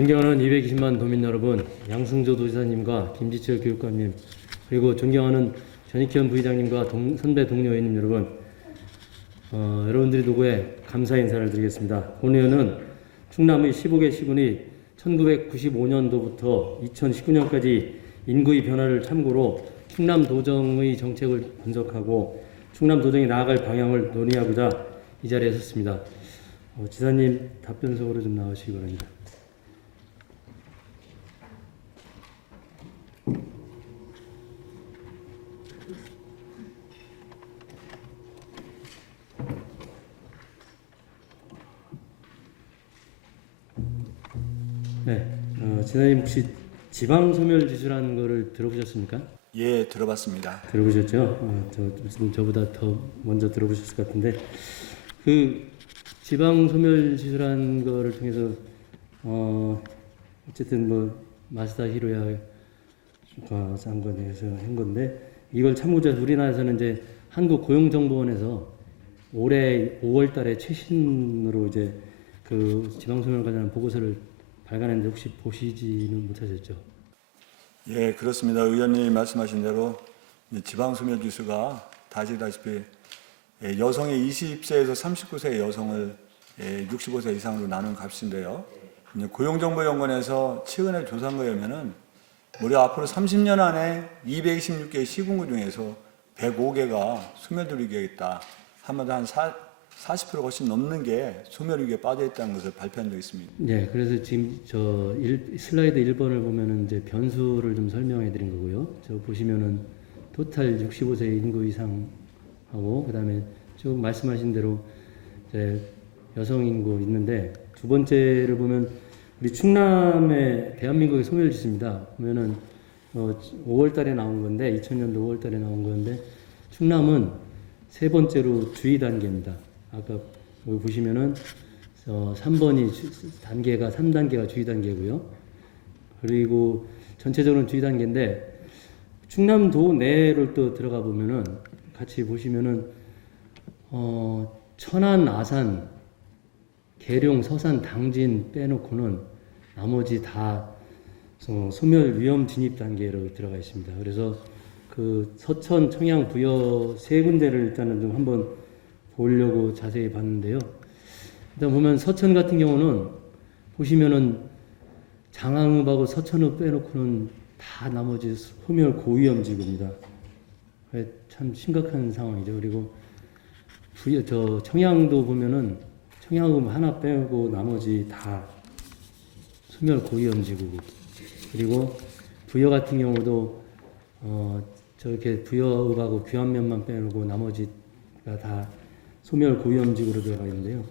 존경하는 220만 도민 여러분, 양승조 도지사님과 김지철 교육감님, 그리고 존경하는 전익현 부의장님과 선배 동료 의원님 여러분, 여러분들이 도구에 감사 인사를 드리겠습니다. 오늘은 충남의 15개 시군이 1995년도부터 2019년까지 인구의 변화를 참고로 충남도정의 정책을 분석하고 충남도정이 나아갈 방향을 논의하고자 이 자리에 섰습니다. 지사님 답변석으로 좀 나오시기 바랍니다. 네, 지사님 혹시 지방소멸지수라는 거를 들어보셨습니까? 예, 들어봤습니다. 들어보셨죠? 저보다 더 먼저 들어보셨을 것 같은데, 그 지방소멸지수라는 거를 통해서 어쨌든 뭐 마스다 히로야가 한 거에서 한 건데, 이걸 참고자 우리나라에서는 이제 한국고용정보원에서 올해 5월달에 최신으로 이제 그 지방소멸 관련한 보고서를 발간했는데 혹시 보시지는 못하셨죠? 예, 그렇습니다. 의원님이 말씀하신 대로 지방소멸 지수가 다 아시다시피 여성의 20세에서 39세 여성을 65세 이상으로 나눈 값인데요. 고용정보연구원에서 최근에 조사한 거에 의하면은 무려 앞으로 30년 안에 226개 시군구 중에서 105개가 소멸될 위기에 있다. 한마디로 한 40% 훨씬 넘는 게 소멸 위기에 빠져 있다는 것을 발표한 적이 있습니다. 네, 그래서 지금 슬라이드 1번을 보면은 이제 변수를 좀 설명해 드린 거고요. 저 보시면은 토탈 65세 인구 이상하고 그다음에 쭉 말씀하신 대로 이제 여성 인구 있는데 두 번째를 보면 우리 충남의 대한민국의 소멸 지수입니다. 보면은 5월 달에 나온 건데 2000년도 5월 달에 나온 건데 충남은 세 번째로 주의 단계입니다. 아까 여기 보시면은 3번이 단계가 3단계가 주의 단계고요. 그리고 전체적으로는 주의 단계인데 충남도 내를 또 들어가 보면은 같이 보시면은 천안, 아산, 계룡, 서산, 당진 빼놓고는 나머지 다 소멸 위험 진입 단계로 들어가 있습니다. 그래서 그 서천, 청양, 부여 세 군데를 일단은 좀 한번 보려고 자세히 봤는데요. 일단 보면 서천 같은 경우는 보시면은 장항읍하고 서천읍 빼놓고는 다 나머지 소멸 고위험 지구입니다. 참 심각한 상황이죠. 그리고 청양도 보면은 청양읍 하나 빼고 나머지 다 소멸 고위험 지구고, 그리고 부여 같은 경우도 저렇게 부여읍하고 귀안면만 빼놓고 나머지가 다 소멸 고위험지구로 들어가 있는데요.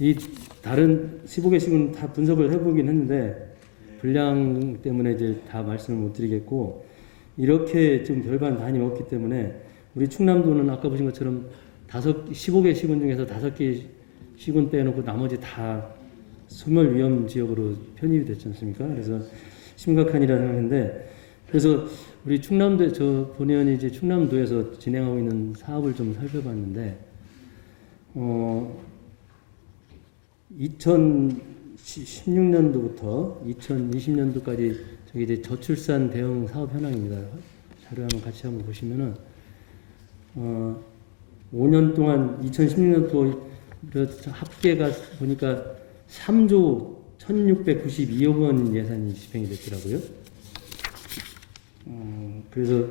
이 다른 15개씩은 다 분석을 해보긴 했는데 분량 때문에 이제 다 말씀을 못 드리겠고, 이렇게 좀 별반 단위 없기 때문에 우리 충남도는 아까 보신 것처럼 15개 시군 중에서 5개 시군 빼놓고 나머지 다 소멸 위험 지역으로 편입이 됐지 않습니까? 그래서 심각한 일이라 생각했는데, 그래서 우리 충남도, 본의원이 이제 충남도에서 진행하고 있는 사업을 좀 살펴봤는데, 2016년도부터 2020년도까지 저기 이제 저출산 대응 사업 현황입니다. 자료 한번 같이 한번 보시면은, 5년 동안 2016년도 합계가 보니까 3조 1692억 원 예산이 집행이 됐더라고요. 그래서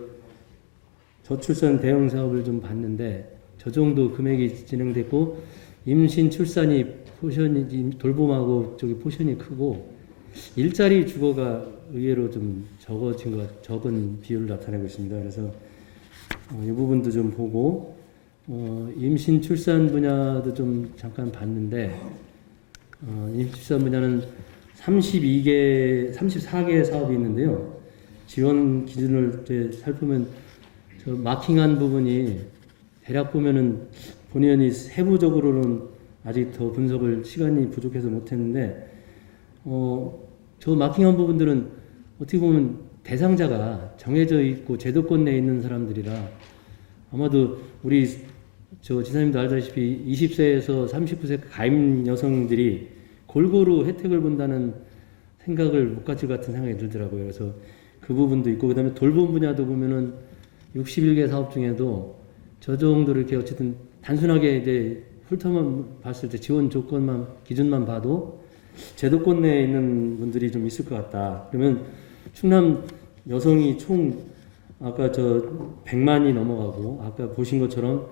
저출산 대응 사업을 좀 봤는데, 저 정도 금액이 진행됐고, 임신 출산이 포션이 돌봄하고 저기 포션이 크고, 일자리 주거가 의외로 좀 적은 비율을 나타내고 있습니다. 그래서 이 부분도 좀 보고, 임신 출산 분야도 좀 잠깐 봤는데, 임신 출산 분야는 34개 사업이 있는데요. 지원 기준을 이제 살펴보면 저 마킹한 부분이 대략 보면은 본의원이 세부적으로는 아직 더 분석을 시간이 부족해서 못했는데, 저 마킹한 부분들은 어떻게 보면 대상자가 정해져 있고 제도권 내에 있는 사람들이라 아마도 우리 지사님도 알다시피 20세에서 39세 가임 여성들이 골고루 혜택을 본다는 생각을 못 가질 것 같은 생각이 들더라고요. 그래서 그 부분도 있고, 그 다음에 돌봄 분야도 보면은 61개 사업 중에도 저 정도로 이렇게 어쨌든 단순하게 이제 훑어만 봤을 때 지원 조건만, 기준만 봐도 제도권 내에 있는 분들이 좀 있을 것 같다. 그러면 충남 여성이 총 아까 저 100만이 넘어가고, 아까 보신 것처럼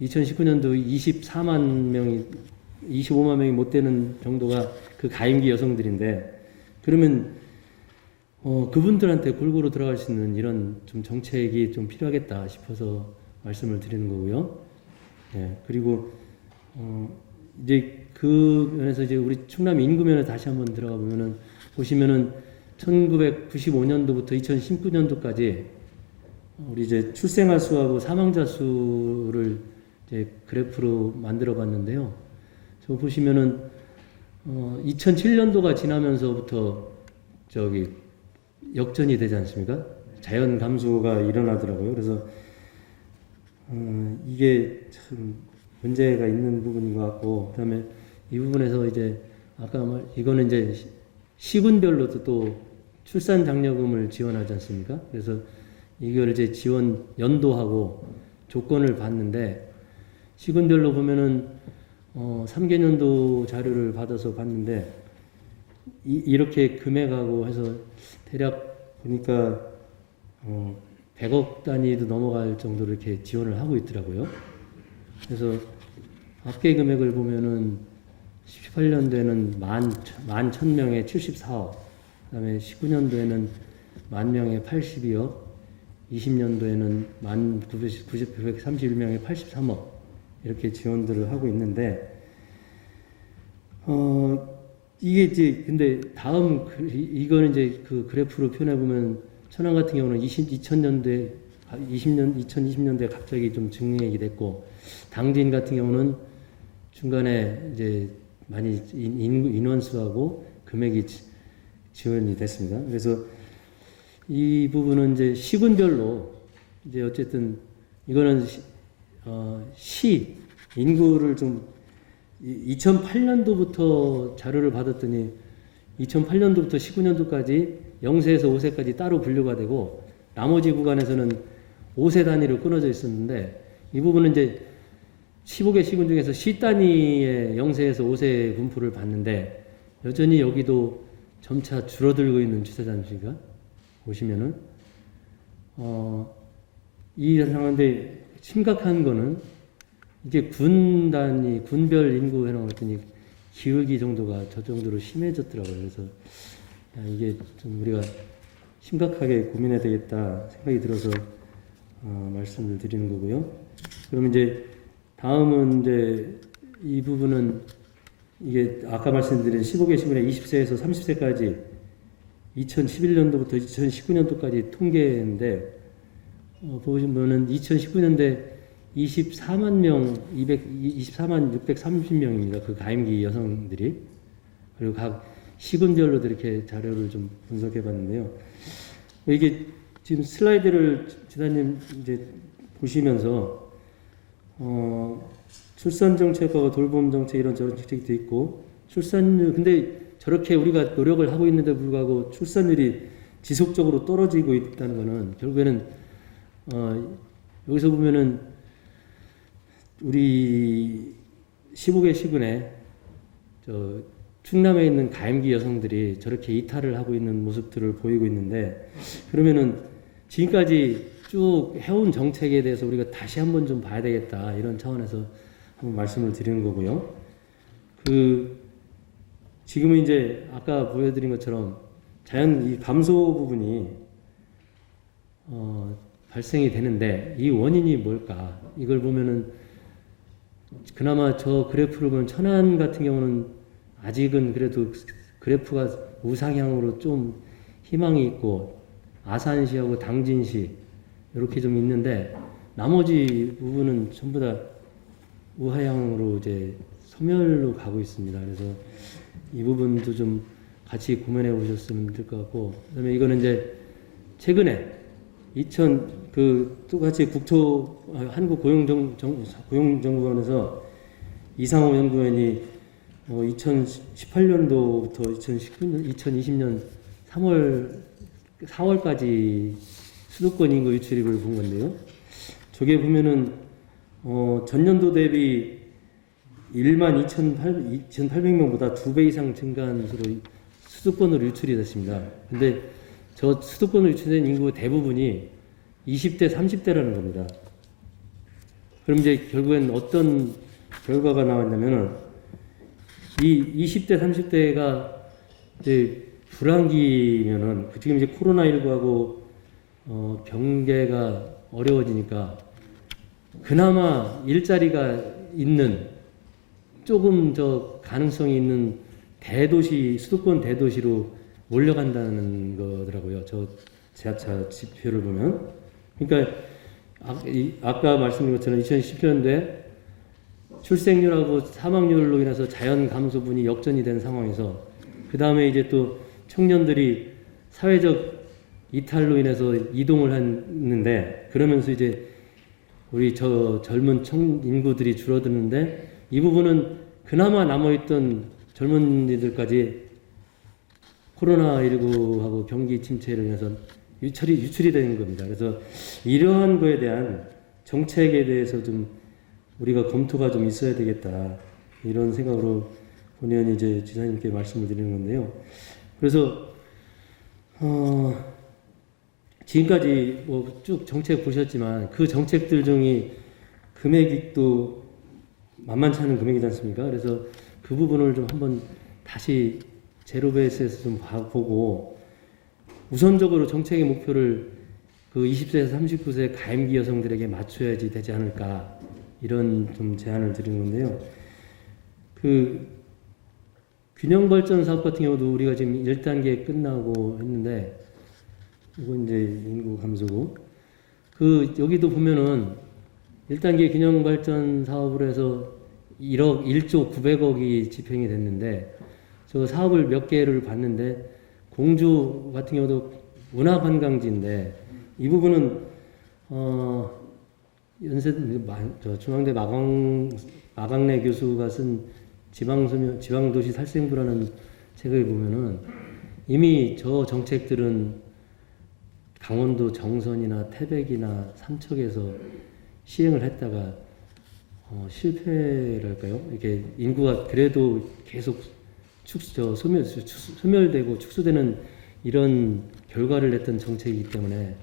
2019년도 24만 명이, 25만 명이 못 되는 정도가 그 가임기 여성들인데, 그러면 그분들한테 골고루 들어갈 수 있는 이런 좀 정책이 좀 필요하겠다 싶어서 말씀을 드리는 거고요. 예, 그리고 이제 그 면에서 이제 우리 충남 인구면에 다시 한번 들어가 보면은 보시면은 1995년도부터 2019년도까지 우리 이제 출생아 수하고 사망자 수를 이제 그래프로 만들어 봤는데요. 저 보시면은 2007년도가 지나면서부터 저기 역전이 되지 않습니까? 자연 감소가 일어나더라고요. 그래서 이게 참 문제가 있는 부분인 것 같고, 그다음에 이 부분에서 이제 아까 이거는 이제 시군별로도 또 출산 장려금을 지원하지 않습니까? 그래서 이걸 이제 지원 연도하고 조건을 봤는데, 시군별로 보면은 3개년도 자료를 받아서 봤는데 이렇게 금액하고 해서 대략 보니까 100억 단위도 넘어갈 정도로 이렇게 지원을 하고 있더라고요. 그래서 합계 금액을 보면은 18년도에는 11,000명에 74억, 그다음에 19년도에는 10,000명에 82억, 20년도에는 19,931명에 83억 이렇게 지원들을 하고 있는데, 이게 이제 근데 다음 이거는 이제 그 그래프로 표현해 보면 천안 같은 경우는 2020년도에 갑자기 좀 증액이 됐고, 당진 같은 경우는 중간에 이제 많이 인원수하고 금액이 지원이 됐습니다. 그래서 이 부분은 이제 시군별로 이제 어쨌든 이거는 시 인구를 좀 2008년도부터 자료를 받았더니 2008년도부터 19년도까지 0세에서 5세까지 따로 분류가 되고 나머지 구간에서는 5세 단위로 끊어져 있었는데, 이 부분은 이제 15개 시군 중에서 시 단위의 0세에서 5세 분포를 봤는데 여전히 여기도 점차 줄어들고 있는 추세지 않습니까? 보시면은 이 상황인데 심각한 거는 이게 군 단위, 군별 인구 해놓았더니 기울기 정도가 저 정도로 심해졌더라고요. 그래서 이게 좀 우리가 심각하게 고민해야 되겠다 생각이 들어서 말씀을 드리는 거고요. 그럼 이제 다음은 이제 이 부분은 이게 아까 말씀드린 15개 시군의 20세에서 30세까지 2011년도부터 2019년도까지 통계인데 보시면은 2019년대 24만 명, 24만 630명입니다. 그 가임기 여성들이. 그리고 각 시군별로도 이렇게 자료를 좀 분석해 봤는데요. 이게 지금 슬라이드를 지사님 이제 보시면서 출산 정책과 돌봄 정책 이런 저런 정책도 있고, 출산율 근데 저렇게 우리가 노력을 하고 있는데 불구하고 출산율이 지속적으로 떨어지고 있다는 것은 결국에는 여기서 보면은 우리 15개 시군에 충남에 있는 가임기 여성들이 저렇게 이탈을 하고 있는 모습들을 보이고 있는데, 그러면은 지금까지 쭉 해온 정책에 대해서 우리가 다시 한번 좀 봐야 되겠다 이런 차원에서 한번 말씀을 드리는 거고요. 지금은 이제 아까 보여드린 것처럼 자연 이 감소 부분이 발생이 되는데 이 원인이 뭘까? 이걸 보면은 그나마 저 그래프를 보면 천안 같은 경우는 아직은 그래도 그래프가 우상향으로 좀 희망이 있고, 아산시하고 당진시 이렇게 좀 있는데 나머지 부분은 전부 다 우하향으로 이제 소멸로 가고 있습니다. 그래서 이 부분도 좀 같이 고민해 보셨으면 될 것 같고, 그다음에 이거는 이제 최근에 똑같이 한국고용정보원에서 이상호 연구원이 2018년도부터 2020년 4월까지 수도권 인구 유출입을 본 건데요. 저게 보면은 전년도 대비 1만 2,800명보다 2배 이상 증가한 것으로 수도권으로 유출이 됐습니다. 근데 저 수도권으로 유출된 인구 대부분이 20대, 30대라는 겁니다. 그럼 이제 결국엔 어떤 결과가 나왔냐면은 이 20대, 30대가 이제 불황기면은 지금 이제 코로나19하고 경계가 어려워지니까 그나마 일자리가 있는 조금 저 가능성이 있는 대도시, 수도권 대도시로 몰려간다는 거더라고요. 저 지하철 지표를 보면. 그러니까 아까 말씀드린 것처럼 2017년도에 출생률하고 사망률로 인해서 자연 감소분이 역전이 된 상황에서 그 다음에 이제 또 청년들이 사회적 이탈로 인해서 이동을 했는데 그러면서 이제 우리 저 젊은 인구들이 줄어드는데 이 부분은 그나마 남아있던 젊은이들까지 코로나19하고 경기 침체로 인해서 유출이 되는 겁니다. 그래서 이러한 거에 대한 정책에 대해서 좀 우리가 검토가 좀 있어야 되겠다. 이런 생각으로 본의원이 이제 지사님께 말씀을 드리는 건데요. 그래서, 지금까지 뭐 쭉 정책 보셨지만 그 정책들 중에 금액도 만만치 않은 금액이지 않습니까? 그래서 그 부분을 좀 한번 다시 제로베이스에서 좀 보고 우선적으로 정책의 목표를 그 20세에서 39세 가임기 여성들에게 맞춰야지 되지 않을까 이런 좀 제안을 드리는 건데요. 그 균형 발전 사업 같은 경우도 우리가 지금 1단계 끝나고 했는데 이건 이제 인구 감소고 여기도 보면은 1단계 균형 발전 사업으로 해서 1조 900억이 집행이 됐는데 저 사업을 몇 개를 봤는데 공주 같은 경우도 문화관광지인데 이 부분은 중앙대 마강래 교수가 쓴 지방도시 살생부라는 책을 보면은 이미 저 정책들은 강원도 정선이나 태백이나 삼척에서 시행을 했다가 실패랄까요? 이렇게 인구가 그래도 계속 소멸되고 축소되는 이런 결과를 냈던 정책이기 때문에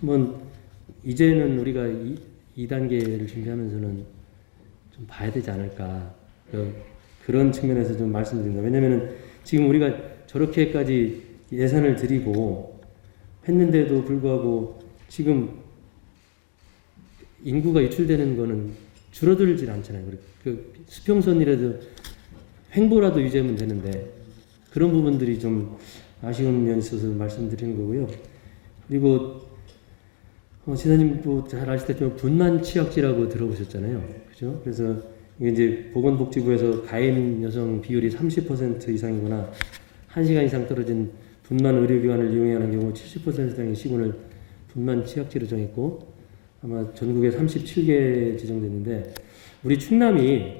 한번 이제는 우리가 2단계를 준비하면서는 좀 봐야 되지 않을까 그런 측면에서 좀 말씀드립니다. 왜냐하면 지금 우리가 저렇게까지 예산을 들이고 했는데도 불구하고 지금 인구가 유출되는 거는 줄어들질 않잖아요. 그 수평선이라도 횡보라도 유지하면 되는데 그런 부분들이 좀 아쉬운 면이 있어서 말씀드리는 거고요. 그리고 지사님도 잘 아시다시피 분만 취약지라고 들어보셨잖아요. 그죠? 그래서 이게 이제 보건복지부에서 가임 여성 비율이 30% 이상이거나 1시간 이상 떨어진 분만 의료기관을 이용하는 경우 70% 이상의 시군을 분만 취약지로 정했고 아마 전국에 37개 지정됐는데 우리 충남이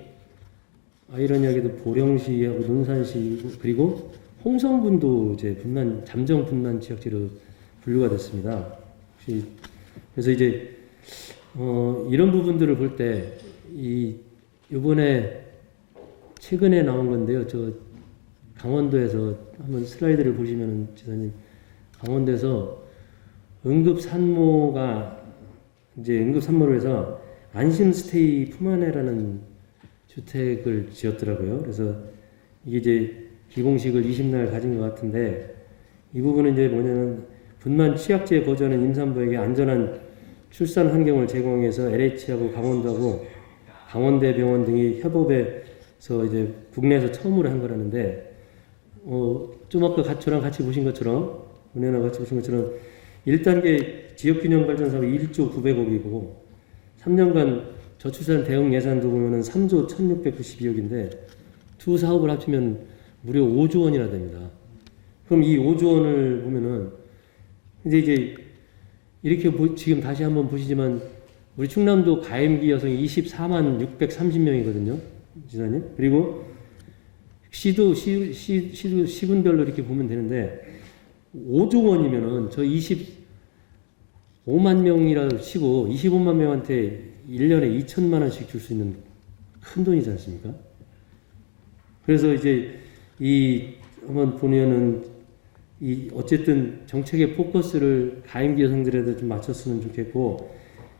아이러니하게도 보령시하고 논산시 그리고 홍성군도 이제 잠정 분만 취약지로 분류가 됐습니다. 그래서 이제 이런 부분들을 볼 때 이번에 최근에 나온 건데요. 저 강원도에서 한번 슬라이드를 보시면 지사님 강원도에서 응급산모가 이제 응급산모로 해서 안심스테이 품안에라는 주택을 지었더라고요. 그래서 이게 이제 기공식을 20날 가진 것 같은데 이 부분은 이제 뭐냐면 분만 취약지에 거주하는 임산부에게 안전한 출산 환경을 제공해서 LH하고 강원도하고 강원대병원 등이 협업해서 이제 국내에서 처음으로 한 거라는데 좀 아까 저랑 같이 보신 것처럼 은혜나 같이 보신 것처럼 1단계 지역균형 발전 사업이 1조 900억이고 3년간 저출산 대응 예산도 보면은 3조 1692억인데 두 사업을 합치면 무려 5조 원이나 됩니다. 그럼 이 5조 원을 보면은 이제 이렇게 지금 다시 한번 보시지만 우리 충남도 가임기 여성이 24만 630명이거든요. 지사님. 그리고 시군별로 이렇게 보면 되는데 5조 원이면은 저 25만 명이라 치고 25만 명한테 1년에 2천만 원씩 줄 수 있는 큰 돈이지 않습니까? 그래서 이제 이 한번 보면은 이 어쨌든 정책의 포커스를 가임기 여성들에도 좀 맞췄으면 좋겠고,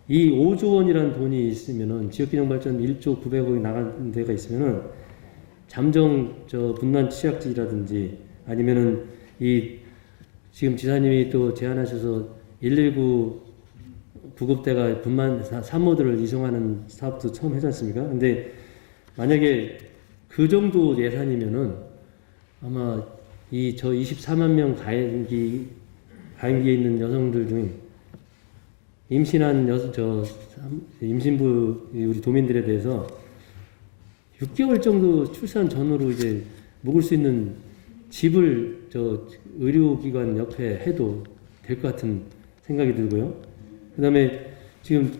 이 5조 원이라는 돈이 있으면은 지역균형발전 1조 900억이 나가는 데가 있으면은 잠정 분란 취약지라든지 아니면은 이 지금 지사님이 또 제안하셔서 119 구급대가 분만 산모들을 이송하는 사업도 처음 하지 않습니까? 근데 만약에 그 정도 예산이면은 아마 이 저 24만 명 가임기에 있는 여성들 중에 임신한 임신부 우리 도민들에 대해서 6개월 정도 출산 전후로 이제 묵을 수 있는 집을 의료기관 옆에 해도 될 것 같은 생각이 들고요. 그 다음에 지금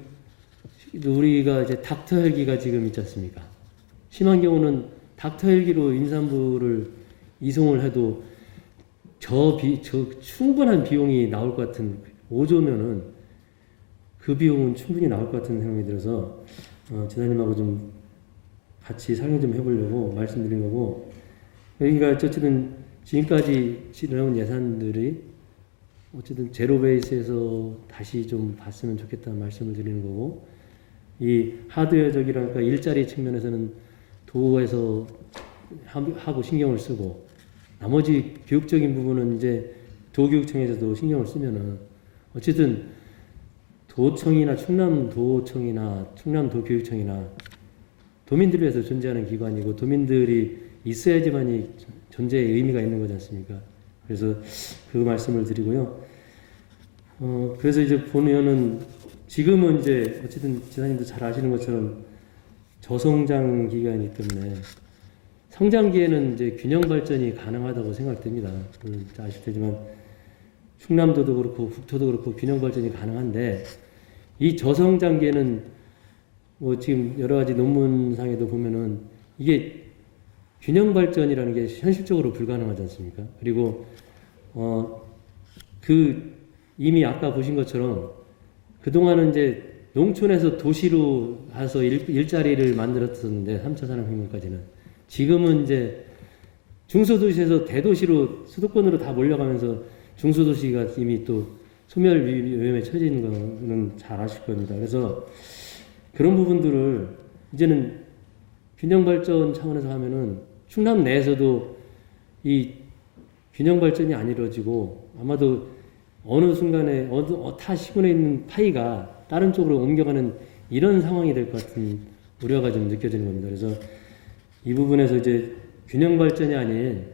우리가 이제 닥터 헬기가 지금 있지 않습니까? 심한 경우는 닥터 헬기로 임산부를 이송을 해도 충분한 비용이 나올 것 같은 5조면은 그 비용은 충분히 나올 것 같은 생각이 들어서 지사님하고 좀 같이 상의 좀 해보려고 말씀드린 거고, 그러니까 어쨌든 지금까지 지나온 예산들이 어쨌든 제로 베이스에서 다시 좀 봤으면 좋겠다는 말씀을 드리는 거고, 이 하드웨어적이라니까 일자리 측면에서는 도에서 하고 신경을 쓰고, 나머지 교육적인 부분은 이제 도교육청에서도 신경을 쓰면은 어쨌든 도청이나 충남도청이나 충남도교육청이나 도민들을 위해서 존재하는 기관이고 도민들이 있어야지만이 존재의 의미가 있는 거지 않습니까? 그래서 그 말씀을 드리고요. 그래서 이제 보면은 지금은 이제 어쨌든 지사님도 잘 아시는 것처럼 저성장 기간이기 때문에 성장기에는 이제 균형 발전이 가능하다고 생각됩니다. 아실 테지만 충남도도 그렇고 국토도 그렇고 균형 발전이 가능한데, 이 저성장기에는 뭐 지금 여러 가지 논문상에도 보면은 이게 균형 발전이라는 게 현실적으로 불가능하지 않습니까? 그리고 이미 아까 보신 것처럼 그동안은 이제 농촌에서 도시로 가서 일자리를 만들었었는데 3차 산업혁명까지는, 지금은 이제 중소도시에서 대도시로 수도권으로 다 몰려가면서 중소도시가 이미 또 소멸 위험에 처해 있는 거는 잘 아실 겁니다. 그래서 그런 부분들을 이제는 균형 발전 차원에서 하면은 충남 내에서도 이 균형 발전이 안 이루어지고 아마도 어느 순간에 타 시군에 있는 파이가 다른 쪽으로 옮겨가는 이런 상황이 될 것 같은 우려가 좀 느껴지는 겁니다. 그래서 이 부분에서 이제 균형 발전이 아닌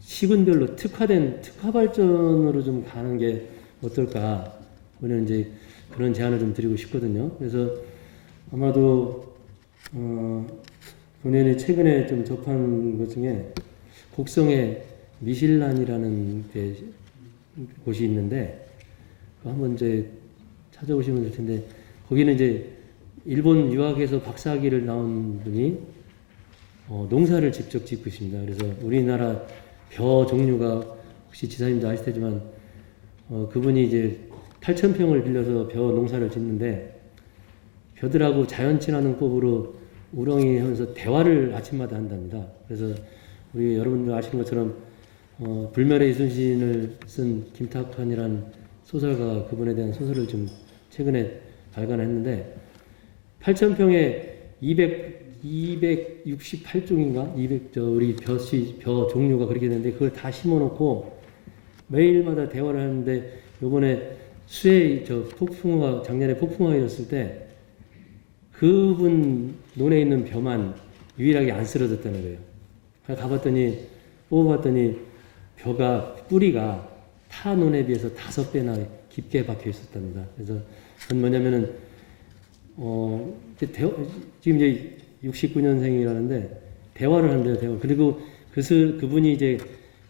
시군별로 특화된 특화 발전으로 좀 가는 게 어떨까, 저는 이제 그런 제안을 좀 드리고 싶거든요. 그래서 아마도 본인이 최근에 좀 접한 것 중에 곡성의 미실란이라는 곳이 있는데 한번 이제 찾아보시면 될 텐데, 거기는 이제 일본 유학에서 박사학위를 나온 분이 농사를 직접 짓고 있습니다. 그래서 우리나라 벼 종류가 혹시 지사님도 아실 테지만 그분이 이제 8,000평을 빌려서 벼 농사를 짓는데 벼들하고 자연 친화농법으로 우렁이 하면서 대화를 아침마다 한답니다. 그래서 우리 여러분들 아시는 것처럼 불멸의 이순신을 쓴 김탁환이라는 소설가가 그분에 대한 소설을 좀 최근에 발간했는데 8,000평에 268종인가? 우리 벼 종류가 그렇게 되는데 그걸 다 심어놓고 매일마다 대화를 하는데, 요번에 수해 작년에 폭풍우가 일었을 때 그분 논에 있는 벼만 유일하게 안 쓰러졌다는 거예요. 뽑아봤더니 벼가 뿌리가 타 논에 비해서 5배나 깊게 박혀 있었답니다. 그래서 그건 뭐냐면은 지금 이제 69년생이라는데 대화를 한대요. 대화. 그리고 그분이 이제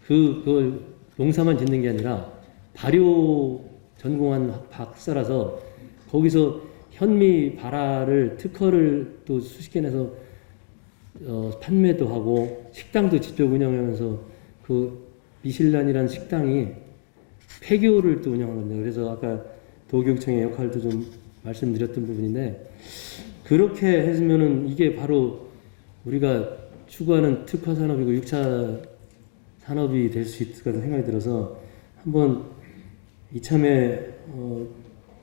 그걸 농사만 짓는 게 아니라 발효 전공한 박사라서 거기서 현미 발화를 특허를 또 수십 개 내서 판매도 하고 식당도 직접 운영하면서 그 미실란이라는 식당이 폐교를 또 운영하거든요. 그래서 아까 도교육청의 역할도 좀 말씀드렸던 부분인데 그렇게 했으면은 이게 바로 우리가 추구하는 특화 산업이고 6차 산업이 될 수 있을 것 같은 생각이 들어서 한번 이참에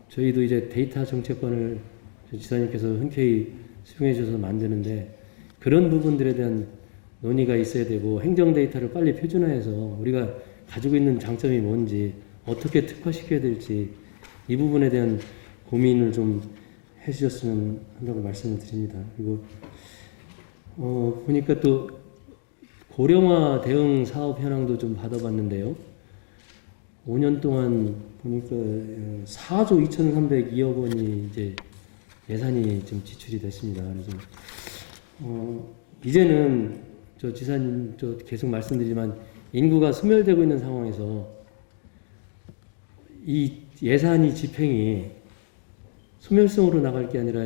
저희도 이제 데이터 정책관을 지사님께서 흔쾌히 수용해 주셔서 만드는데 그런 부분들에 대한 논의가 있어야 되고 행정 데이터를 빨리 표준화해서 우리가 가지고 있는 장점이 뭔지 어떻게 특화시켜야 될지 이 부분에 대한 고민을 좀 해주셨으면 한다고 말씀을 드립니다. 그리고 보니까 또 고령화 대응 사업 현황도 좀 받아봤는데요. 5년 동안 보니까 4조 2,302억 원이 이제 예산이 좀 지출이 됐습니다. 그래서 이제는 저 지사님 저 계속 말씀드리지만 인구가 소멸되고 있는 상황에서 이 예산이 집행이 소멸성으로 나갈 게 아니라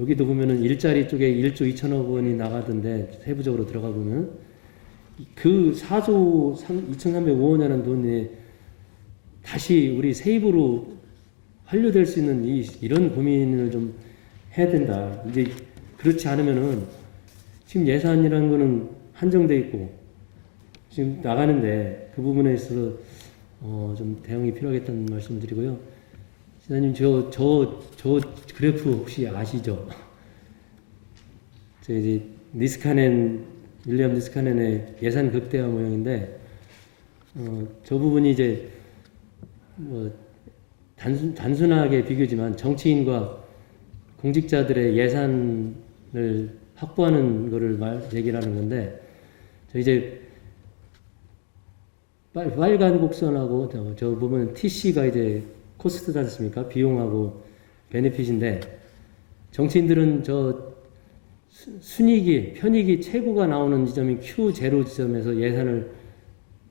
여기도 보면은 일자리 쪽에 1조 2천억 원이 나가던데 세부적으로 들어가 보면 그 4조 2,305원이라는 돈이 다시 우리 세입으로 환류될 수 있는 이런 고민을 좀 해야 된다. 이제 그렇지 않으면은 지금 예산이라는 거는 한정돼 있고 지금 나가는데 그 부분에 있어서 좀 대응이 필요하겠다는 말씀 드리고요. 지사님 저 그래프 혹시 아시죠? 저 이제 윌리엄 니스카넨의 예산 극대화 모형인데 저 부분이 이제 뭐 단순하게 비교지만 정치인과 공직자들의 예산을 확보하는 거를 얘기를 하는 건데 저 이제 빨간 곡선하고 저 보면 TC가 이제 코스트지 않습니까? 비용하고 베네핏인데 정치인들은 저 편익이 최고가 나오는 지점인 Q0 지점에서 예산을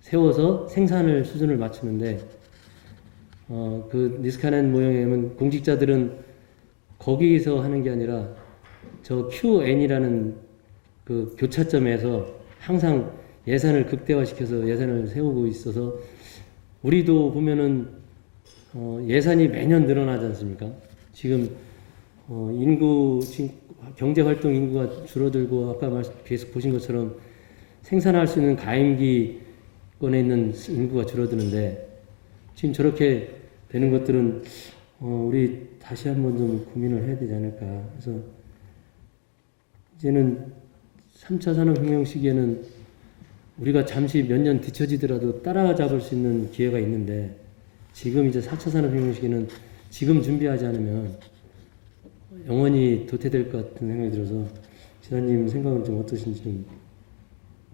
세워서 생산을 수준을 맞추는데 그 니스카넨 모형에 보면 공직자들은 거기서 하는 게 아니라 저 QN이라는 그 교차점에서 항상 예산을 극대화시켜서 예산을 세우고 있어서 우리도 보면은 예산이 매년 늘어나지 않습니까? 지금 경제활동 인구가 줄어들고 아까 계속 보신 것처럼 생산할 수 있는 가임기권에 있는 인구가 줄어드는데 지금 저렇게 되는 것들은 우리 다시 한번 좀 고민을 해야 되지 않을까. 그래서 이제는 3차 산업혁명 시기에는 우리가 잠시 몇 년 뒤처지더라도 따라잡을 수 있는 기회가 있는데 지금 이제 4차 산업혁명 시기는 지금 준비하지 않으면 영원히 도태될 것 같은 생각이 들어서 지사님 생각은 좀 어떠신지 좀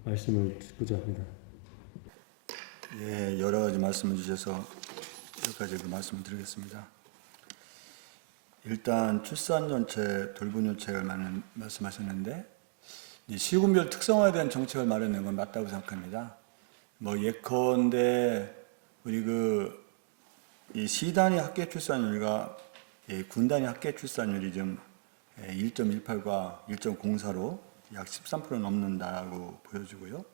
말씀을 듣고자 합니다. 예, 여러 가지 말씀을 주셔서 몇 가지 말씀을 드리겠습니다. 일단 출산연체, 돌봄연체를 말씀하셨는데 시군별 특성화에 대한 정책을 마련하는 건 맞다고 생각합니다. 뭐 예컨대 우리 이 시단위 합계 출산율과 군 단위 합계 출산율이 좀 1.18과 1.04로 약 13% 넘는다고 보여지고요.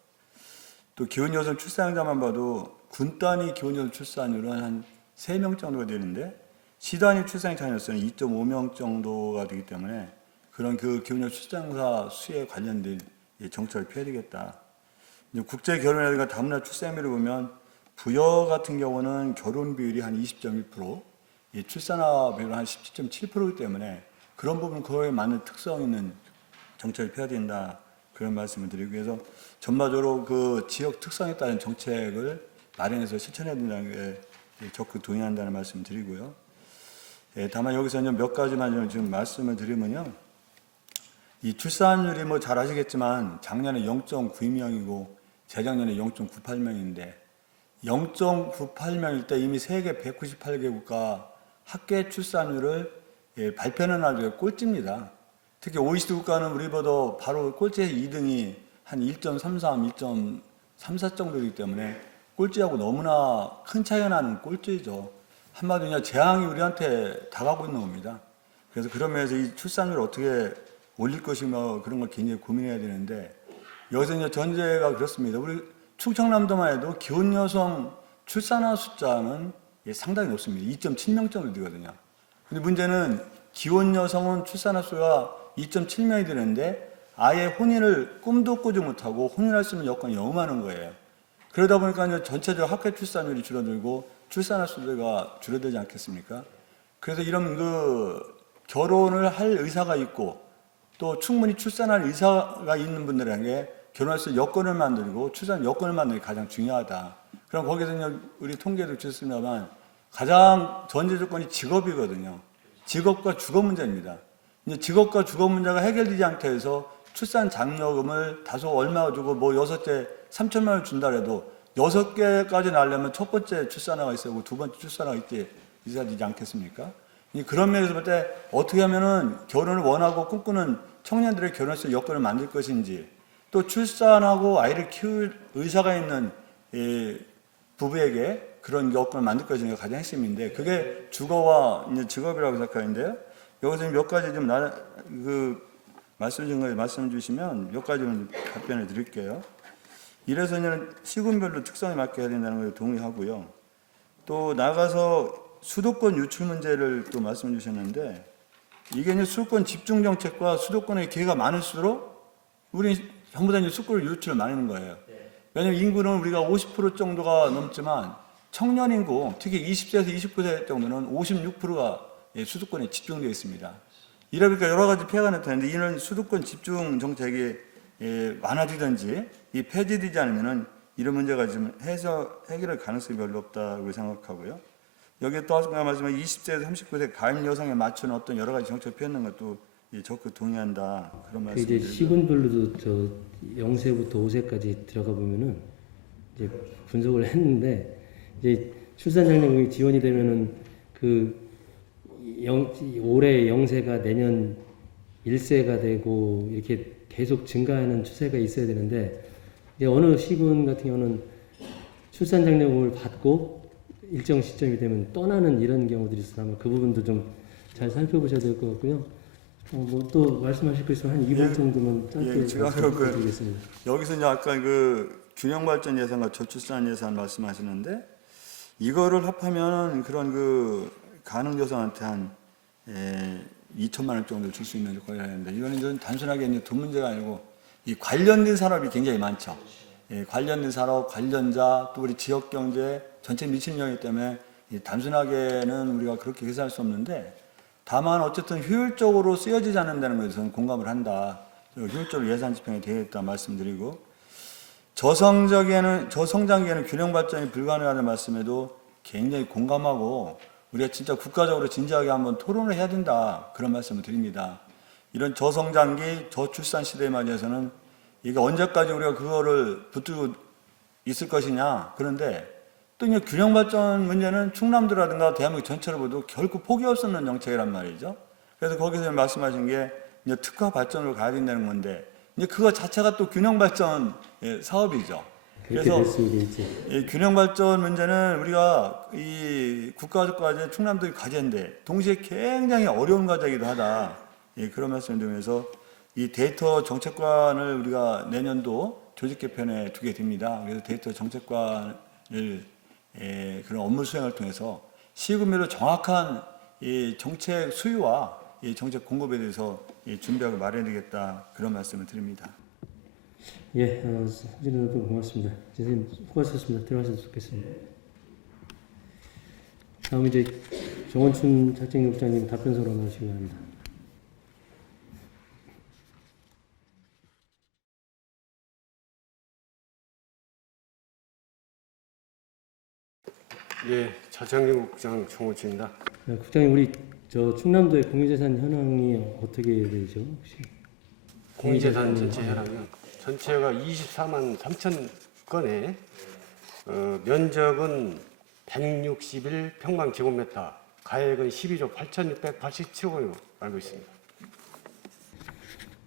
또 기혼여성 출산자만 봐도 군 단위 기혼여성 출산율은 한 3명 정도가 되는데 시 단위 출산의 자녀수는 2.5명 정도가 되기 때문에 그런 그 기혼여성 출산자 수에 관련된 정책을 펴야 되겠다. 국제 결혼이라든가 다문화 출산비를 보면 부여 같은 경우는 결혼 비율이 한 20.1%, 출산화 비율은 한 17.7%이기 때문에 그런 부분은 그거에 맞는 특성 있는 정책을 펴야 된다. 그런 말씀을 드리고 그래서 전반적으로 그 지역 특성에 따른 정책을 마련해서 실천해야 된다는 게 적극 동의한다는 말씀을 드리고요. 다만 여기서 이제 몇 가지만 지금 말씀을 드리면요. 이 출산율이 뭐 잘 아시겠지만 작년에 0.92명이고 재작년에 0.98명인데 0.98명일 때 이미 세계 198개 국가 합계 출산율을 발표하는 날이 꼴찌입니다. 특히 OECD 국가는 우리보다 바로 꼴찌 2등이 한 1.33, 1.34 정도이기 때문에 꼴찌하고 너무나 큰 차이가 나는 꼴찌죠. 한마디로 그냥 재앙이 우리한테 다가오고 있는 겁니다. 그래서 그런 면에서 이 출산율을 어떻게 올릴 것인가 그런 걸 굉장히 고민해야 되는데 여기서 이제 전제가 그렇습니다. 우리 충청남도만 해도 기혼 여성 출산화 숫자는 상당히 높습니다. 2.7명 정도 되거든요. 근데 문제는 기혼 여성은 출산화 수가 2.7명이 되는데 아예 혼인을 꿈도 꾸지 못하고 혼인할 수 있는 여건이 너무 많은 거예요. 그러다 보니까 이제 전체적으로 학회 출산율이 줄어들고 출산화 수가 줄어들지 않겠습니까? 그래서 이런 결혼을 할 의사가 있고 또 충분히 출산할 의사가 있는 분들에게 결혼할 수 있는 여건을 만들고 출산 여건을 만드는 게 가장 중요하다. 그럼 거기서 이제 우리 통계도 주셨습니다만 가장 전제 조건이 직업이거든요. 직업과 주거 문제입니다. 이제 직업과 주거 문제가 해결되지 않게 해서 출산 장려금을 다소 얼마 주고 뭐 6째 3천만 원 준다 해도 6개까지 나려면 첫 번째 출산화가 있어야 하고 두 번째 출산화가 있어야 되지 않겠습니까? 그런 면에서 볼 때 어떻게 하면은 결혼을 원하고 꿈꾸는 청년들의 결혼할 수 있는 여건을 만들 것인지 또 출산하고 아이를 키울 의사가 있는 부부에게 그런 여건을 만들 것인지가 가장 핵심인데 그게 주거와 이제 직업이라고 생각하는데요. 여기서 몇 가지 좀 말씀 주시면 몇 가지만 답변을 드릴게요. 이래서 이제는 시군별로 특성에 맞게 해야 된다는 걸 동의하고요. 또 나가서 수도권 유출 문제를 또 말씀 주셨는데 이게 이제 수도권 집중 정책과 수도권의 기회가 많을수록 우리 전부 다 이제 수도권 유출을 많이 하는 거예요. 왜냐하면 인구는 우리가 50% 정도가 넘지만 청년 인구, 특히 20세에서 29세 정도는 56%가 수도권에 집중되어 있습니다. 이러니까 여러 가지 피해가 나타나는데 이런 수도권 집중 정책이 많아지든지 이 폐지되지 않으면은 이런 문제가 지금 해결할 가능성이 별로 없다고 생각하고요. 여기에 또 아까 말씀한 20세에서 39세 가임 여성에 맞추는 어떤 여러 가지 정책을 펴는 것도 적극 동의한다 그런 말씀을 이제 시군별로도 0세부터 5세까지 들어가 보면은 이제 분석을 했는데 이제 출산 장려금이 지원이 되면은 올해 0세가 내년 1세가 되고 이렇게 계속 증가하는 추세가 있어야 되는데 이제 어느 시군 같은 경우는 출산 장려금을 받고 일정 시점이 되면 떠나는 이런 경우들이 있어서 아마 그 부분도 좀 잘 살펴보셔야 될 것 같고요. 뭐 또 말씀하실 거 있으면 한 2분 정도만 짧게 말씀드리겠습니다. 여기서 이제 아까 균형 발전 예산과 저출산 예산 말씀하시는데 이거를 합하면 그런 가능 여성한테 한 2천만 원 정도 줄 수 있는 거라 하는데 이거는 좀 단순하게 이제 돈 문제가 아니고 이 관련된 산업이 굉장히 많죠. 관련된 산업, 관련자, 또 우리 지역 경제 전체 미치는 영향이기 때문에 단순하게는 우리가 그렇게 계산할 수 없는데 다만 어쨌든 효율적으로 쓰여지지 않는다는 것에 저는 공감을 한다. 효율적으로 예산 집행이 되어 있다 말씀드리고 저성장기에는 균형 발전이 불가능하다는 말씀에도 굉장히 공감하고 우리가 진짜 국가적으로 진지하게 한번 토론을 해야 된다 그런 말씀을 드립니다. 이런 저성장기, 저출산 시대에 맞이해서는 이게 언제까지 우리가 그거를 붙들고 있을 것이냐. 그런데 또 이제 균형 발전 문제는 충남도라든가 대한민국 전체를 봐도 결코 포기 없었는 정책이란 말이죠. 그래서 거기서 말씀하신 게 이제 특화 발전으로 가야 된다는 건데 이제 그거 자체가 또 균형 발전 사업이죠. 그래서 이 균형 발전 문제는 우리가 이 국가적 과제 충남도의 과제인데 동시에 굉장히 어려운 과제이기도 하다. 그런 말씀을 드리면서 이 데이터 정책관을 우리가 내년도 조직 개편에 두게 됩니다. 그래서 데이터 정책관을 그런 업무 수행을 통해서 시군별로 정확한 이 정책 수요와 이 정책 공급에 대해서 준비하고 마련해야겠다 그런 말씀을 드립니다. 예, 선진은 고맙습니다. 선생님 수고하셨습니다. 들어가셔도 좋겠습니다. 다음 이제 정원춘 작정국장님 답변서로 나오시기 바랍니다. 예, 자창국장 정호진입니다. 국장님 우리 충남도의 공유재산 현황이 어떻게 되죠? 혹시? 공유재산 전체 현황은 전체가 24만 3천 건에 면적은 161평방 제곱미터, 가액은 12조 8,687억 원으로 알고 있습니다.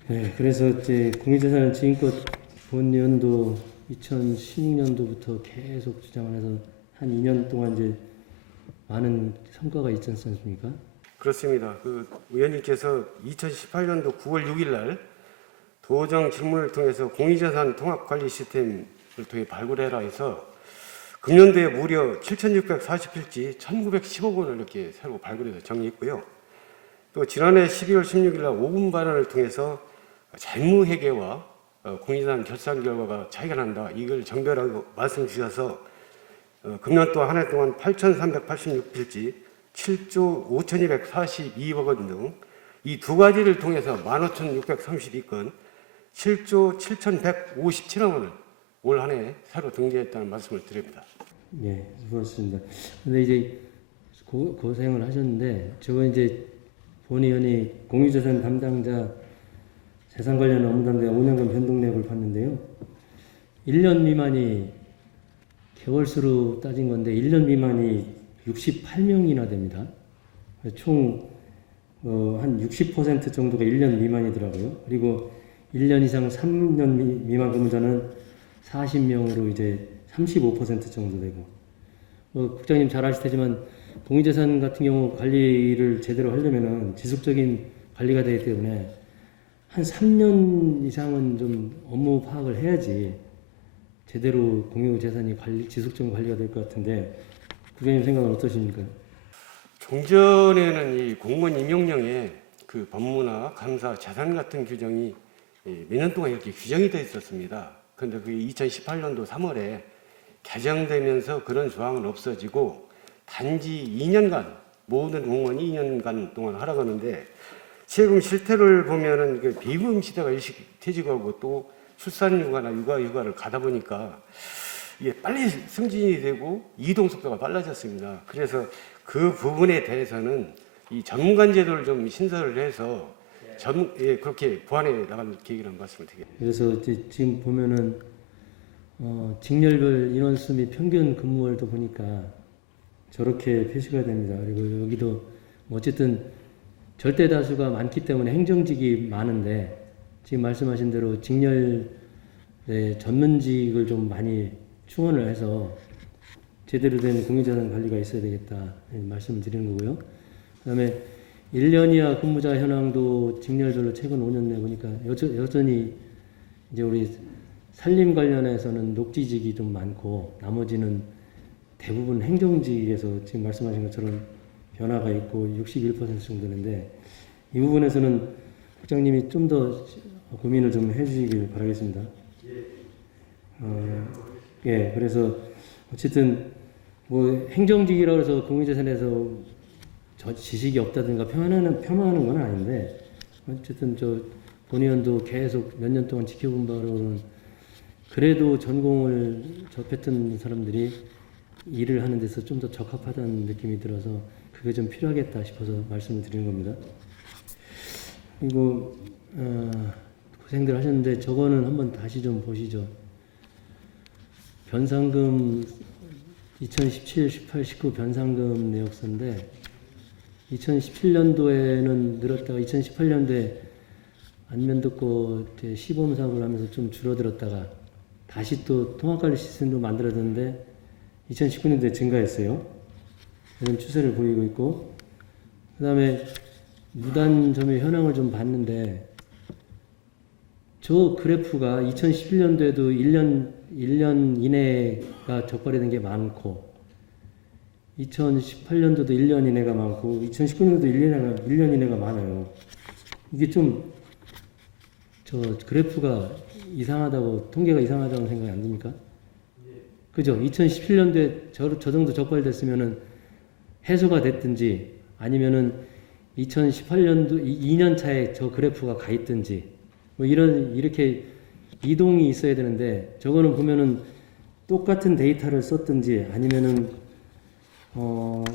네, 그래서 이제 공유재산을 지금껏 본 연도 2016년도부터 계속 주장을 해서 한 2년 동안 이제 많은 성과가 있지 않습니까? 그렇습니다. 그 의원님께서 2018년도 9월 6일 날 도정 질문을 통해서 공유자산 통합관리 시스템을 통해 발굴해라 해서 금년도에 무려 7,640필지 1,910억 원을 이렇게 새로 발굴해서 정리했고요. 또 지난해 12월 16일 날 5분 발언을 통해서 재무회계와 공유자산 결산 결과가 차이가 난다. 이걸 정별하고 말씀 주셔서 금년도 한 해 동안 8,386필지 7조 5,242억 원 등 이 두 가지를 통해서 15,632건 7조 7,157억 원을 올 한 해 새로 등재했다는 말씀을 드립니다. 예, 수고하셨습니다. 근데 이제 고생을 하셨는데, 저거 이제 본 의원이 공유재산 담당자 재산 관련 업무 담당 5년간 변동 내역을 봤는데요. 1년 미만이 개월수로 따진 건데 1년 미만이 68명이나 됩니다. 총 한 60% 정도가 1년 미만이더라고요. 그리고 1년 이상 3년 미만 근무자는 40명으로 이제 35% 정도 되고, 국장님 잘 아실 테지만 공유재산 같은 경우 관리를 제대로 하려면은 지속적인 관리가 되기 때문에 한 3년 이상은 좀 업무 파악을 해야지 제대로 공유재산이 지속적인 관리가 될 것 같은데, 국장님 생각은 어떠십니까? 종전에는 이 공무원 임용령에 그 법무나 감사, 재산 같은 규정이 몇 년 동안 이렇게 규정이 되어 있었습니다. 그런데 그게 2018년도 3월에 개정되면서 그런 조항은 없어지고 단지 2년간 모든 공무원이 2년간 동안 하라고 하는데, 최근 실태를 보면은 그 비금 시대가 일찍 퇴직하고 또 출산휴가나 육아휴가를 가다 보니까 이게 빨리 승진이 되고 이동 속도가 빨라졌습니다. 그래서 그 부분에 대해서는 이 전문관 제도를 좀 신설을 해서 그렇게 보완해 나갈 계획이라는 말씀을 드리겠습니다. 그래서 이제 지금 보면은 직렬별 인원수 및 평균 근무월도 보니까 저렇게 표시가 됩니다. 그리고 여기도 어쨌든 절대 다수가 많기 때문에 행정직이 많은데, 지금 말씀하신 대로 직렬 전문직을 좀 많이 충원을 해서 제대로 된 공유재산 관리가 있어야 되겠다 말씀을 드리는 거고요. 그다음에 1년 이하 근무자 현황도 직렬별로 최근 5년 내 보니까 여전히 이제 우리 산림 관련해서는 녹지직이 좀 많고 나머지는 대부분 행정직에서 지금 말씀하신 것처럼 변화가 있고 61% 정도 되는데, 이 부분에서는 국장님이 좀 더 고민을 좀 해주시길 바라겠습니다. 예, 그래서 어쨌든 뭐 행정직이라고 해서 공유재산에서 지식이 없다든가 폄하하는 건 아닌데, 어쨌든 본 의원도 계속 몇 년 동안 지켜본 바로는 그래도 전공을 접했던 사람들이 일을 하는 데서 좀 더 적합하다는 느낌이 들어서 그게 좀 필요하겠다 싶어서 말씀을 드리는 겁니다. 그리고 고생들 하셨는데 저거는 한번 다시 좀 보시죠. 변상금 2017, 18, 19 변상금 내역서인데 2017년도에는 늘었다가 2018년도에 안면 듣고 시범 사업을 하면서 좀 줄어들었다가 다시 또 통합관리 시스템도 만들어졌는데 2019년도에 증가했어요. 이런 추세를 보이고 있고, 그 다음에 무단 점유 현황을 좀 봤는데 저 그래프가 2011년도에도 1년 이내가 적발이 게 많고 2018년도도 1년 이내가 많고 2019년도도 1년 이내가 많아요. 이게 좀 저 그래프가 이상하다고, 통계가 이상하다고 생각이 안 듭니까? 그죠? 2017년도에 저 정도 적발됐으면은 해소가 됐든지 아니면은 2018년도 2년 차에 저 그래프가 가 있든지 뭐 이렇게 이동이 있어야 되는데, 저거는 보면은 똑같은 데이터를 썼든지 아니면은 뭐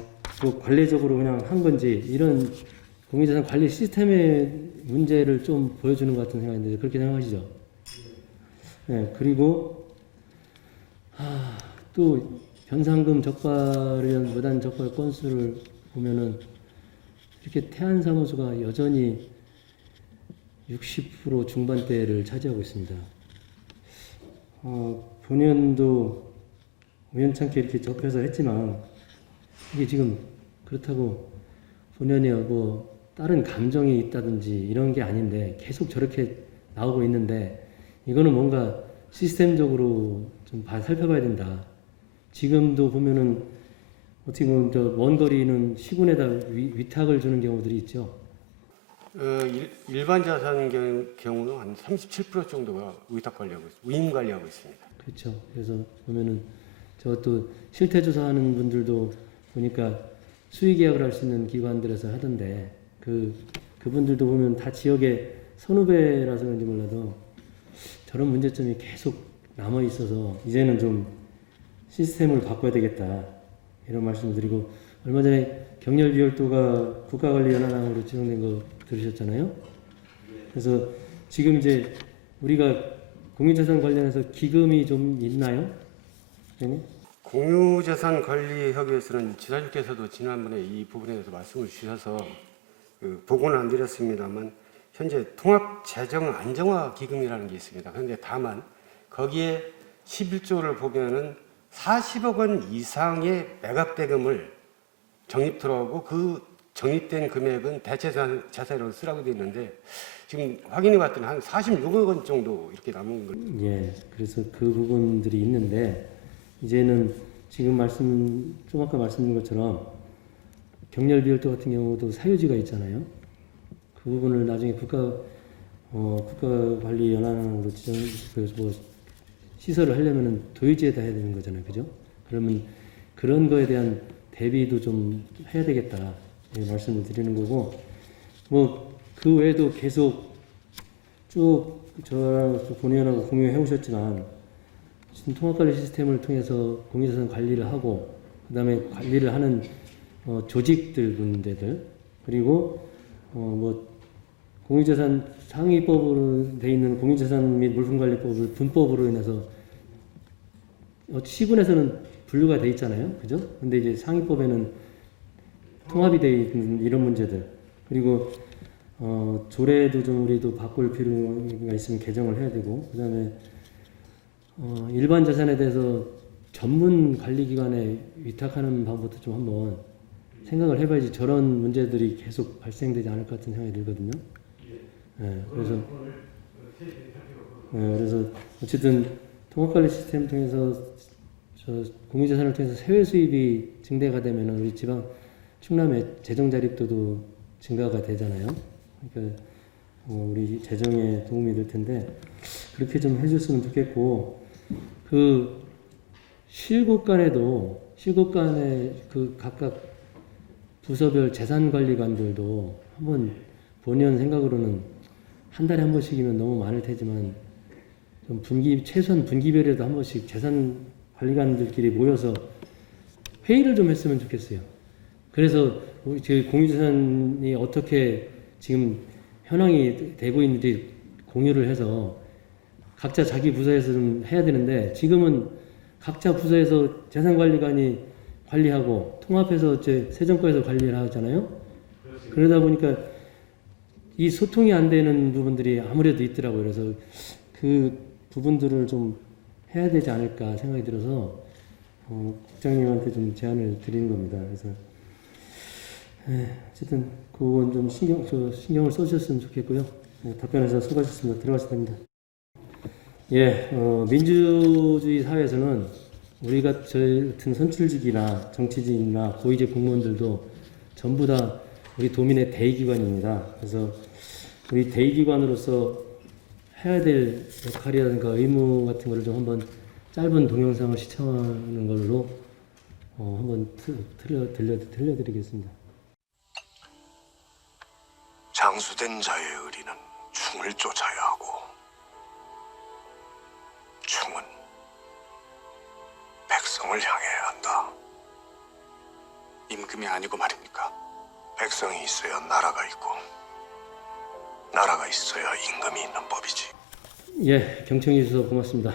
관례적으로 그냥 한 건지, 이런 공유재산 관리 시스템의 문제를 좀 보여주는 것 같은 생각인데 그렇게 생각하시죠? 네, 그리고 또 변상금 적발이나 무단 적발 건수를 보면은 이렇게 태안사무소가 여전히 60% 중반대를 차지하고 있습니다. 본연도 우연찮게 이렇게 접해서 했지만 이게 지금 그렇다고 본연의 뭐 다른 감정이 있다든지 이런 게 아닌데 계속 저렇게 나오고 있는데 이거는 뭔가 시스템적으로 좀 살펴봐야 된다. 지금도 보면은 어떻게 보면 저 먼 거리는 시군에다 위탁을 주는 경우들이 있죠. 일반 자산 경우는 한 37% 정도가 위탁 관리하고 위임 관리하고 있습니다. 그렇죠. 그래서 보면은 저또 실태 조사하는 분들도 보니까 수의 계약을 할 수 있는 기관들에서 하던데 그분들도 보면 다 지역의 선후배라서 그런지 몰라도 저런 문제점이 계속 남아 있어서 이제는 좀 시스템을 바꿔야 되겠다 이런 말씀을 드리고 얼마 전에 경렬 비율도가 국가관리연합으로 지정된 거 들으셨잖아요. 그래서 지금 이제 우리가 공유자산 관련해서 기금이 좀 있나요? 네? 공유자산 관리 협의회에서는 지사님께서도 지난번에 이 부분에 대해서 말씀을 주셔서 보고는 안 드렸습니다만 현재 통합재정안정화 기금이라는 게 있습니다. 그런데 다만 거기에 11조를 보면은 40억 원 이상의 매각대금을 적립토로 하고 그 적립된 금액은 대체자산으로 쓰라고 되어 있는데 지금 확인해 봤더니 한 46억 원 정도 이렇게 남은 거예요. 예, 그래서 그 부분들이 있는데 이제는 지금 좀 아까 말씀드린 것처럼 경렬비율도 같은 경우도 사유지가 있잖아요. 그 부분을 나중에 국가관리연합으로 지정 뭐 시설을 하려면은 도유지에다 해야 되는 거잖아요, 그죠? 그러면 그런 거에 대한 대비도 좀 해야 되겠다 말씀을 드리는 거고 뭐 그 외에도 계속 쭉 저랑 본의원하고 공유해 오셨지만 지금 통합관리 시스템을 통해서 공유자산 관리를 하고 그다음에 관리를 하는 조직들 문제들 그리고 뭐 공유자산 상위법으로 돼 있는 공유자산 및 물품관리법을 분법으로 인해서 시군에서는 분류가 돼 있잖아요, 그죠? 근데 이제 상위법에는 통합이 돼 있는 이런 문제들 그리고 조례도 좀 우리도 바꿀 필요가 있으면 개정을 해야 되고 그다음에 일반 자산에 대해서 전문 관리기관에 위탁하는 방법도 좀 한번 생각을 해봐야지 저런 문제들이 계속 발생되지 않을 것 같은 생각이 들거든요. 네, 그래서 어쨌든 통합관리 시스템 통해서 공유자산을 통해서 세외 수입이 증대가 되면 우리 지방 충남의 재정 자립도도 증가가 되잖아요. 그러니까 우리 재정에 도움이 될 텐데 그렇게 좀 해줬으면 좋겠고 그 실국 간의 그 각각 부서별 재산관리관들도 한번 본연 생각으로는 한 달에 한 번씩이면 너무 많을 테지만 좀 최소한 분기별에도 한 번씩 재산관리관들끼리 모여서 회의를 좀 했으면 좋겠어요. 그래서 저희 공유자산이 어떻게 지금 현황이 되고 있는지 공유를 해서 각자 자기 부서에서 좀 해야 되는데 지금은 각자 부서에서 재산관리관이 관리하고 통합해서 세정과에서 관리를 하잖아요. 그러다 보니까 이 소통이 안 되는 부분들이 아무래도 있더라고요. 그래서 그 부분들을 좀 해야 되지 않을까 생각이 들어서 국장님한테 좀 제안을 드리는 겁니다. 그래서 어쨌든 그건 좀 신경을 써주셨으면 좋겠고요. 답변해서 수고하셨습니다. 들어가셔야 됩니다. 예, 민주주의 사회에서는 우리가 저희 같은 선출직이나 정치직이나 고위직 공무원들도 전부 다 우리 도민의 대의기관입니다. 그래서 우리 대의기관으로서 해야 될 역할이라든가 의무 같은 거를 좀 한번 짧은 동영상을 시청하는 걸로 한번 들려드리겠습니다. 장수된 자의 의리는 충을 쫓아야 하고 충은 백성을 향해야 한다. 임금이 아니고 말입니까? 백성이 있어야 나라가 있고 나라가 있어야 임금이 있는 법이지. 예, 경청해 주셔서 고맙습니다.